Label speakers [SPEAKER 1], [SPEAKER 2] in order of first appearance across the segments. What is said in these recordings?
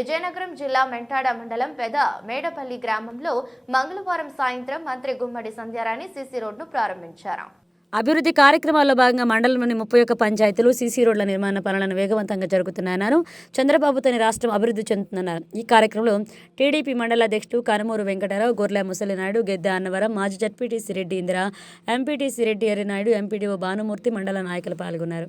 [SPEAKER 1] విజయనగరం జిల్లా మెంటాడ మండలం పెద మేడపల్లి గ్రామంలో మంగళవారం సాయంత్రం మంత్రి గుమ్మడి సంధ్యారాణి సీసీ రోడ్ను ప్రారంభించారు.
[SPEAKER 2] అభివృద్ధి కార్యక్రమాల్లో భాగంగా మండలంలోని ముప్పై ఒక్క పంచాయతీలు సీసీ రోడ్ల నిర్మాణ పనులను వేగవంతంగా జరుగుతున్నాయన్నారు. చంద్రబాబుతోని రాష్ట్రం అభివృద్ధి చెందుతున్నారు ఈ కార్యక్రమంలో టీడీపీ మండల అధ్యక్షుడు కనుమూరు వెంకటరావు గొర్రె ముసలినాయుడు గెద్దె అన్నవరం మాజీ ZPTC Reddy Indira MPTC Reddy Errinaidu MPDO Bhanumurthy మండల నాయకులు పాల్గొన్నారు.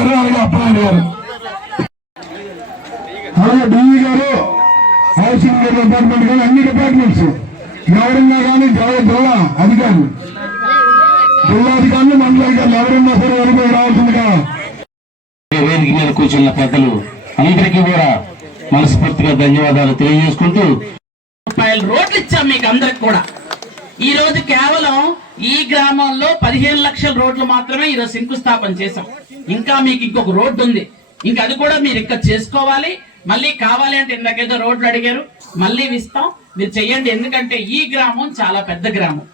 [SPEAKER 3] సర్పంచ్ గారు అలాగే గారు అలాగే డిఈ గారు హౌసింగ్ డిపార్ట్మెంట్ కానీ అన్ని డిపార్ట్మెంట్స్ ఎవరున్నా కానీ జిల్లా జిల్లా అధికారులు. జిల్లా అధికారులు మండల అధికారులు ఎవరున్నా సరే వెళ్ళిపోయి రావాల్సిందిగా.
[SPEAKER 4] వేదిక మీద కూర్చున్న పెద్దలు అందరికీ కూడా మనస్ఫూర్తిగా ధన్యవాదాలు తెలియజేసుకుంటూ
[SPEAKER 5] రూపాయల రోడ్లు ఇచ్చాం మీకు అందరికి కూడా. ఈ రోజు కేవలం ఈ గ్రామంలో పదిహేను లక్షల రోడ్లు మాత్రమే ఈరోజు శంకుస్థాపన చేశాం. ఇంకా మీకు ఇంకొక రోడ్డు ఉంది. ఇంకా అది కూడా మీరు ఇంకా చేసుకోవాలి. మళ్ళీ కావాలి అంటే ఇందాకేదో రోడ్లు అడిగారు. మళ్ళీ ఇస్తాం. మీరు చెయ్యండి. ఎందుకంటే ఈ గ్రామం చాలా పెద్ద గ్రామం.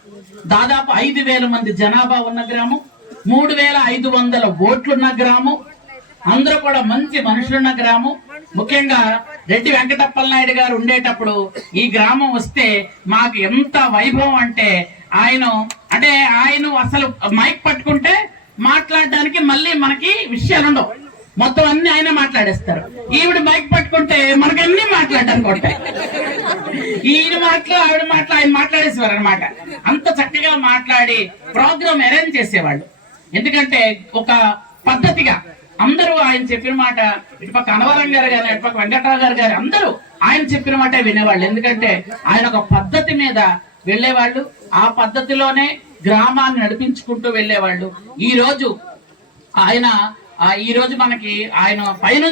[SPEAKER 5] దాదాపు ఐదు వేల మంది జనాభా ఉన్న గ్రామం. మూడు వేల ఐదు వందల ఓట్లున్న గ్రామం. అందరూ కూడా మంచి మనుషులున్న గ్రామం. ముఖ్యంగా రెడ్డి వెంకటప్పల నాయుడు గారు ఉండేటప్పుడు ఈ గ్రామం వస్తే మాకు ఎంత వైభవం అంటే ఆయన అంటే ఆయన అసలు మైక్ పట్టుకుంటే మాట్లాడడానికి మళ్ళీ మనకి విషయాలు ఉండవు. మొత్తం అన్ని ఆయన మాట్లాడేస్తారు. ఈవిడ మైక్ పట్టుకుంటే మనకి అన్ని మాట్లాడడానికి ఉంటాయి. ఈయన మాటలు ఆవిడ మాటలు ఆయన మాట్లాడేసేవారు అనమాట అంత చక్కగా మాట్లాడి ప్రోగ్రామ్ అరేంజ్ చేసేవాళ్ళు. ఎందుకంటే ఒక పద్ధతిగా అందరూ ఆయన చెప్పిన మాట ఇటుపక్క అనవరం గారు గారు ఇటుపక్క వెంకటరావు గారు గారు అందరూ ఆయన చెప్పిన మాట వినేవాళ్ళు. ఎందుకంటే ఆయన ఒక పద్ధతి మీద వెళ్ళేవాళ్ళు. ఆ పద్ధతిలోనే గ్రామాన్ని నడిపించుకుంటూ వెళ్ళేవాళ్ళు. ఈ రోజు ఆయన ఈరోజు ఈ రోజు మనకి ఆయన పైనుంచి